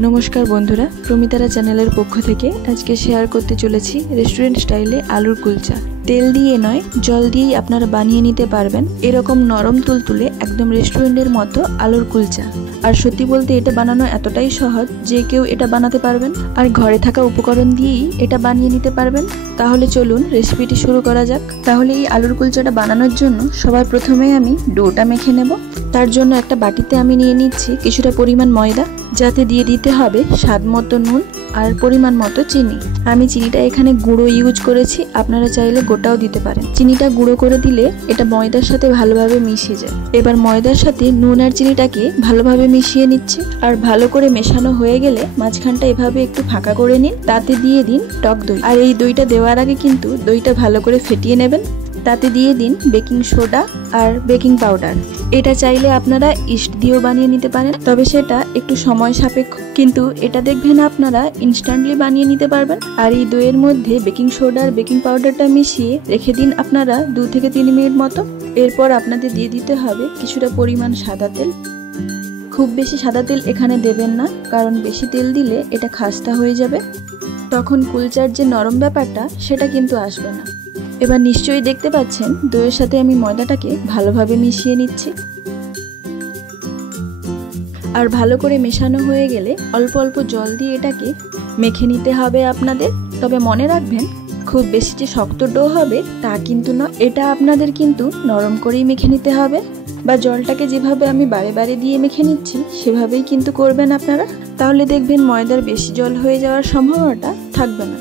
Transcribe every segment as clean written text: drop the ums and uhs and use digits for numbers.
नमस्कार बंधुरा प्रमितारा चैनल पक्ष थेके आज के शेयर करते चलेछि रेस्टुरेंट स्टाइले आलुर कुलचा। तेल दिए नय जल दिए आपनारा बानिये निते पारबेन एरकम नरम तुलतुले एकदम रेस्टुरेंटेर मतो आलुर कुलचा। और सत्यि बोलते एटा बानानो एतटाई सहज जे केउ एटा बानाते पारबेन और घरे थाका उपकरण दिएई एटा बानिये निते पारबेन। ताहले चलुन रेसिपिटी शुरू करा जाक। ताहले एई आलुर कुलचाटा बानानोर जोन्नो सबार प्रथमे आमि डोटा मेखे नेब। तार जोन्नो एकटा बाटिते आमि निये निচ্ছি কিছুটা পরিমাণ ময়দা, যাতে দিয়ে দিতে হবে স্বাদ মতো নুন আর পরিমাণ মতো চিনি। আমি চিনিটা এখানে গুঁড়ো ইউজ করেছি, আপনারা চাইলে গোটাও দিতে পারেন। চিনিটা গুঁড়ো করে দিলে এটা ময়দার সাথে ভালোভাবে মিশে যায়। এবার ময়দার সাথে নুন আর চিনিটাকে ভালোভাবে মিশিয়ে নিচ্ছি। আর ভালো করে মেশানো হয়ে গেলে মাঝখানটা এভাবে একটু ফাঁকা করে নিন, তাতে দিয়ে দিন টক দই। আর এই দইটা দেওয়ার আগে কিন্তু দইটা ভালো করে ফেটিয়ে নেবেন। তাতে দিয়ে দিন বেকিং সোডা আর বেকিং পাউডার। এটা চাইলে আপনারা ইস্ট দিয়েও বানিয়ে নিতে পারেন, তবে সেটা একটু সময় সাপেক্ষ, কিন্তু এটা দেখবেন আপনারা ইনস্ট্যান্টলি বানিয়ে নিতে পারবেন। আর এই দইয়ের মধ্যে বেকিং সোডা আর বেকিং পাউডারটা মিশিয়ে রেখে দিন আপনারা 2 থেকে 3 মিনিট মতো। এরপর আপনাদের দিয়ে দিতে হবে কিছুটা পরিমাণ সাদা তেল। খুব বেশি সাদা তেল এখানে দেবেন না, কারণ বেশি তেল দিলে এটা খাস্তা হয়ে যাবে, তখন কুলচার যে নরম ব্যাপারটা সেটা কিন্তু আসবে না। এবার নিশ্চয়ই দেখতে পাচ্ছেন দইয়ের সাথে আমি ময়দাটাকে ভালোভাবে মিশিয়ে নিচ্ছি। আর ভালো করে মেশানো হয়ে গেলে অল্প অল্প জল দিয়ে এটাকে মেখে নিতে হবে আপনাদের। তবে মনে রাখবেন খুব বেশি যে শক্ত ডো হবে তা কিন্তু না, এটা আপনাদের কিন্তু নরম করেই মেখে নিতে হবে। বা জলটাকে যেভাবে আমি বারে বারে দিয়ে মেখে নিচ্ছি সেভাবেই কিন্তু করবেন আপনারা। তাহলে দেখবেন ময়দার বেশি জল হয়ে যাওয়ার সম্ভাবনাটা থাকবে না।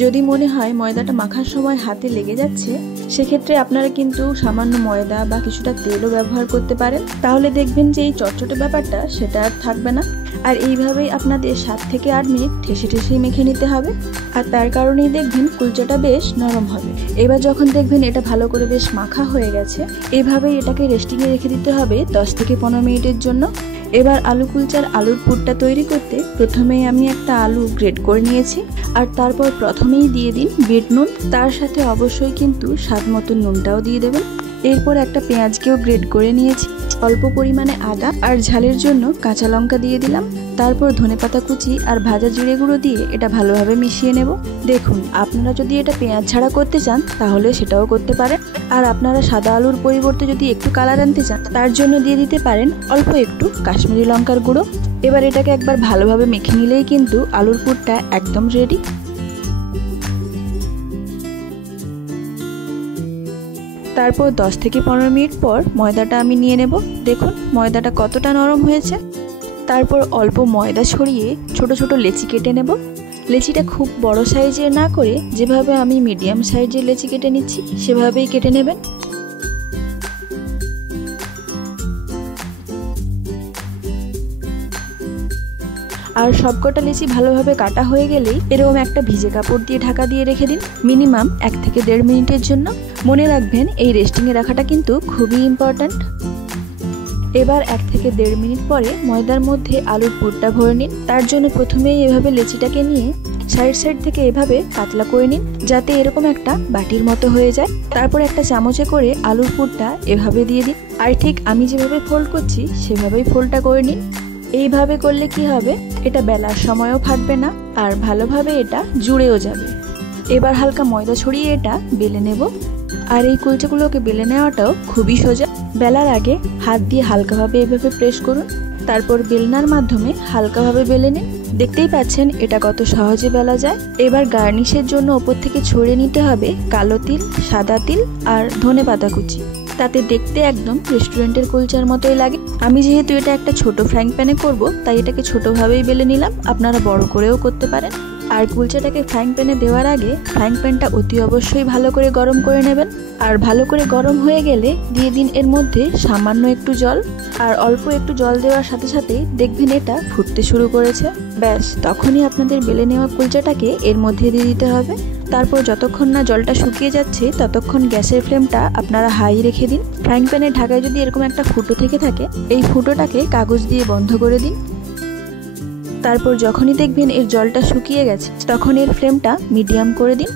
যদি মনে হয় ময়দাটা মাখার সময় হাতে লেগে যাচ্ছে, সেক্ষেত্রে আপনারা কিন্তু সামান্য ময়দা বা কিছুটা তেলও ব্যবহার করতে পারেন। তাহলে দেখবেন যে এই চটচটে ব্যাপারটা সেটা আর থাকবে না। আর এইভাবেই আপনাদের 7 থেকে 8 মিনিট ঠেসে ঠেসেই মেখে নিতে হবে। আর তার কারণেই দেখবেন কুলচাটা বেশ নরম হবে। এবার যখন দেখবেন এটা ভালো করে বেশ মাখা হয়ে গেছে, এভাবেই এটাকে রেস্টিংয়ে রেখে দিতে হবে 10 থেকে 15 মিনিটের জন্য। এবার আলু কুলচার আলুর পুরটা তৈরি করতে প্রথমেই আমি একটা আলু গ্রেট করে নিয়েছি। আর তারপর প্রথমেই দিয়ে দিন বিট নুন, তার সাথে অবশ্যই কিন্তু স্বাদ মতো নুনটাও দিয়ে দেবেন। এরপর একটা পেঁয়াজকেও গ্রেট করে নিয়েছি, অল্প পরিমাণে আদা আর ঝালের জন্য কাঁচা লঙ্কা দিয়ে দিলাম। তারপর ধনেপাতা কুচি আর ভাজা জিরে গুঁড়ো দিয়ে এটা ভালোভাবে মিশিয়ে নেব। দেখুন, আপনারা যদি এটা পেঁয়াজ ছাড়া করতে চান তাহলে সেটাও করতে পারেন। আর আপনারা সাদা আলুর পরিবর্তে যদি একটু কালার আনতে চান তার জন্য দিয়ে দিতে পারেন অল্প একটু কাশ্মীরি লঙ্কার গুঁড়ো। এবার এটাকে একবার ভালোভাবে মেখে নিলেই কিন্তু আলুর পুরটা একদম রেডি। তারপর 10 থেকে 15 মিনিট পর ময়দাটা আমি নিয়ে নেব। দেখুন ময়দাটা কতটা নরম হয়েছে। তারপর অল্প ময়দা ছড়িয়ে ছোট ছোট লেচি কেটে নেব। লেচিটা খুব বড় সাইজের না করে যেভাবে আমি মিডিয়াম সাইজের লেচি কেটে নিচ্ছি সেভাবেই কেটে নেবেন। আর সবকটা লেচি ভালোভাবে কাটা হয়ে গেলেই এরকম একটা ভিজে কাপড় দিয়ে ঢাকা দিয়ে রেখে দিন মিনিমাম 1 থেকে 1.5 মিনিটের জন্য। মনে রাখবেন এই রেস্টিংয়ে রাখাটা কিন্তু খুবই ইম্পর্ট্যান্ট। এবার 1 থেকে 1.5 মিনিট পরে ময়দার মধ্যে আলুর পুরটা ভরে নিন। তার জন্য প্রথমেই এভাবে লেচিটাকে নিয়ে সাইড থেকে এভাবে পাতলা করে নিন, যাতে এরকম একটা বাটির মতো হয়ে যায়। তারপর একটা চামচে করে আলুর পুরটা এভাবে দিয়ে দিন। আর ঠিক আমি যেভাবে ফোল্ড করছি সেভাবেই ফোল্ডটা করে নিন। এইভাবে করলে কি হবে, এটা বেলার সময়ও ফাটবে না আর ভালোভাবে এটা জুড়েও যাবে। এবার হালকা ময়দা ছড়িয়ে এটা বেলে নেব। আর এই কুলচাগুলোকে বেলে নেওয়াটাও খুবই সোজা। বেলার আগে হাত দিয়ে হালকাভাবে এভাবে প্রেস করুন, তারপর বেলনার মাধ্যমে হালকাভাবে বেলে নিন। দেখতেই পাচ্ছেন এটা কত সহজে বেলা যায়। এবার গার্নিশের জন্য ওপর থেকে ছড়িয়ে নিতে হবে কালো তিল, সাদা তিল আর ধনেপাতা কুচি। তাতে দেখতে একদম রেস্টুরেন্টের কুলচার মতোই লাগে। আমি যেহেতু এটা একটা ছোট ফ্রাইং প্যানে করব, তাই এটাকে ছোটভাবেই বেলে নিলাম। আপনারা বড় করেও করতে পারেন। আর কুলচাটাকে ফ্রাইং প্যানে দেওয়ার আগে ফ্রাইং প্যানটা অতি অবশ্যই ভালো করে গরম করে নেবেন। আর ভালো করে গরম হয়ে গেলে দিয়ে দিন এর মধ্যে সামান্য একটু জল। আর অল্প একটু জল দেওয়ার সাথে সাথেই দেখবেন এটা ফুটতে শুরু করেছে। ব্যাস, তখনই আপনাদের বেলে নেওয়া কুলচাটাকে এর মধ্যে দিয়ে দিতে হবে। তারপর যতক্ষণ না জলটা শুকিয়ে যাচ্ছে ততক্ষণ গ্যাসের ফ্লেমটা আপনারা হাই রেখে দিন। ফ্রাইং প্যানের ঢাকায় যদি এরকম একটা ফুটো থেকে থাকে, এই ফুটোটাকে কাগজ দিয়ে বন্ধ করে দিন। তারপর যখনই দেখবেন এর জলটা শুকিয়ে গেছে তখন এর ফ্লেমটা মিডিয়াম করে দিন।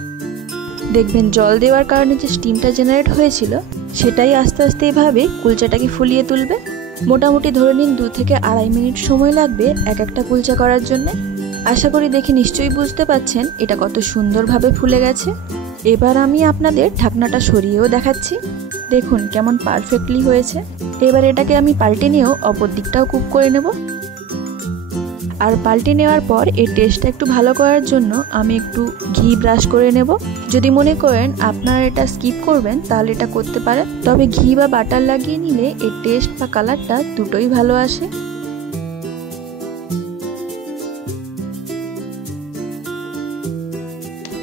দেখবেন জল দেওয়ার কারণে যে স্টিমটা জেনারেট হয়েছিল সেটাই আস্তে আস্তে এভাবে কুলচাটাকে ফুলিয়ে তুলবে। মোটামুটি ধরে নিন 2 থেকে 2.5 মিনিট সময় লাগবে এক একটা কুলচা করার জন্য। আশা করি দেখে নিশ্চয়ই বুঝতে পাচ্ছেন এটা কত সুন্দরভাবে ফুলে গেছে। এবার আমি আপনাদের ঢাকনাটা সরিয়েও দেখাচ্ছি, দেখুন কেমন পারফেক্টলি হয়েছে। এবার এটাকে আমি পাল্টে নিয়েও অপর দিকটাও কুক করে নেব। আর পাল্টে নেওয়ার পর এর টেস্টটা একটু ভালো করার জন্য আমি একটু ঘি ব্রাশ করে নেব। যদি মনে করেন আপনারা এটা স্কিপ করবেন তাহলে এটা করতে পারেন, তবে ঘি বা বাটার লাগিয়ে নিলে এর টেস্ট বা কালারটা দুটোই ভালো আসে।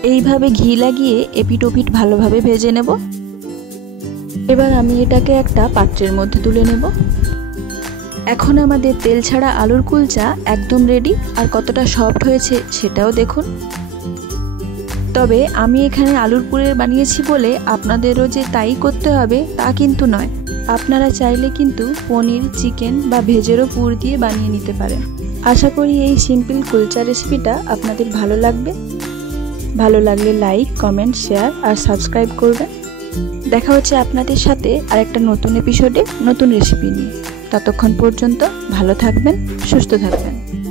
এইভাবে ঘি লাগিয়ে এপিট ওপিট ভালোভাবে ভেজে নেব। এবার আমি এটাকে একটা পাত্রের মধ্যে তুলে নেব। এখন আমাদের তেল ছাড়া আলুর কুলচা একদম রেডি। আর কতটা সফট হয়েছে সেটাও দেখুন। তবে আমি এখানে আলুর পুরের বানিয়েছি বলে আপনাদেরও যে তাই করতে হবে তা কিন্তু নয়। আপনারা চাইলে কিন্তু পনির, চিকেন বা ভেজেরও পুর দিয়ে বানিয়ে নিতে পারেন। আশা করি এই সিম্পল কুলচা রেসিপিটা আপনাদের ভালো লাগবে। ভালো লাগলে লাইক, কমেন্ট, শেয়ার আর সাবস্ক্রাইব করবেন। দেখা হচ্ছে আপনাদের সাথে আরেকটা নতুন এপিসোডে নতুন রেসিপি নিয়ে। ততক্ষণ পর্যন্ত ভালো থাকবেন, সুস্থ থাকবেন।